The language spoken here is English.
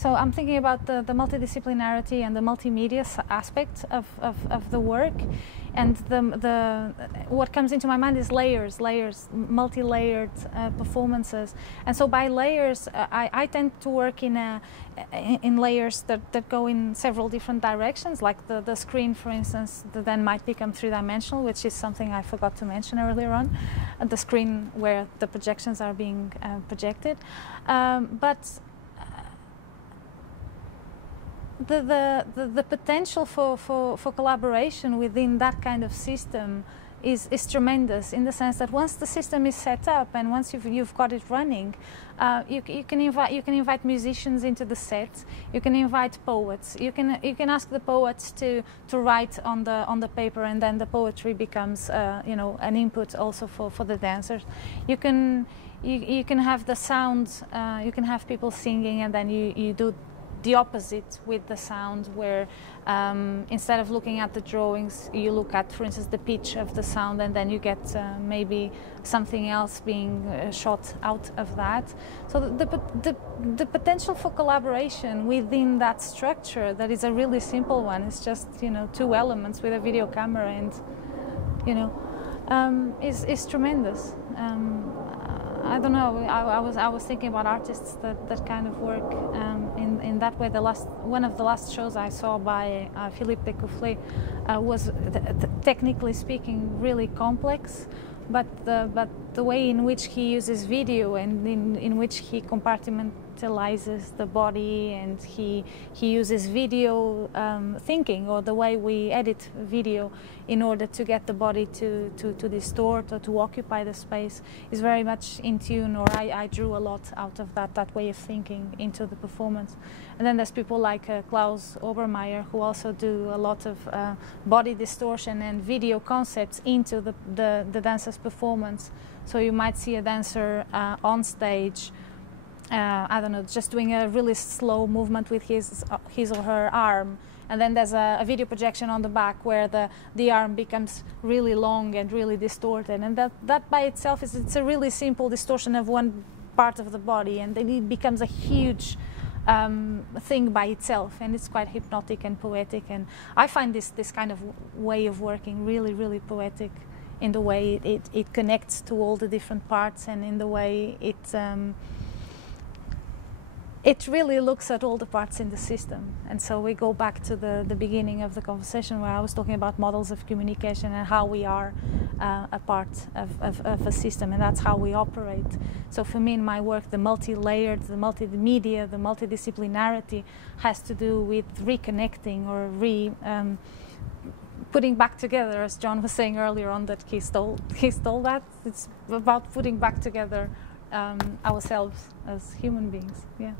So I'm thinking about the multidisciplinarity and the multimedia aspect of the work, and what comes into my mind is layers, multi-layered performances. And so by layers, I tend to work in layers that go in several different directions. Like the screen, for instance, that then might become three-dimensional, which is something I forgot to mention earlier on. The screen where the projections are being projected, but the potential for collaboration within that kind of system is tremendous, in the sense that once the system is set up and once you've got it running, you can invite musicians into the set. You can invite poets. You can ask the poets to write on the paper, and then the poetry becomes an input also for the dancers. You can have the sound. You can have people singing, and then you do the opposite with the sound, where instead of looking at the drawings, you look at, for instance, the pitch of the sound, and then you get maybe something else being shot out of that. So the potential for collaboration within that structure, that is a really simple one, it's just two elements with a video camera, and is tremendous. I don't know. I was thinking about artists that kind of work in that way. One of the last shows I saw by Philippe Decoufflet was technically speaking really complex, but the way in which he uses video and in which he compartmentalizes the body, and he uses video thinking, or the way we edit video in order to get the body to distort or to occupy the space, is very much in tune, or I drew a lot out of that way of thinking into the performance. And then there's people like Klaus Obermeier, who also do a lot of body distortion and video concepts into the dancer's performance. So you might see a dancer on stage, I don't know, just doing a really slow movement with his or her arm, and then there's a video projection on the back where the arm becomes really long and really distorted, and that by itself it's a really simple distortion of one part of the body, and then it becomes a huge thing by itself, and it's quite hypnotic and poetic. And I find this kind of way of working really, really poetic, in the way it connects to all the different parts, and in the way it really looks at all the parts in the system. And so we go back to the beginning of the conversation, where I was talking about models of communication and how we are a part of a system, and that's how we operate. So for me, in my work, the multi-layered, the multimedia, the multidisciplinarity has to do with reconnecting, or putting back together, as John was saying earlier on, that he stole that. It's about putting back together ourselves as human beings. Yeah.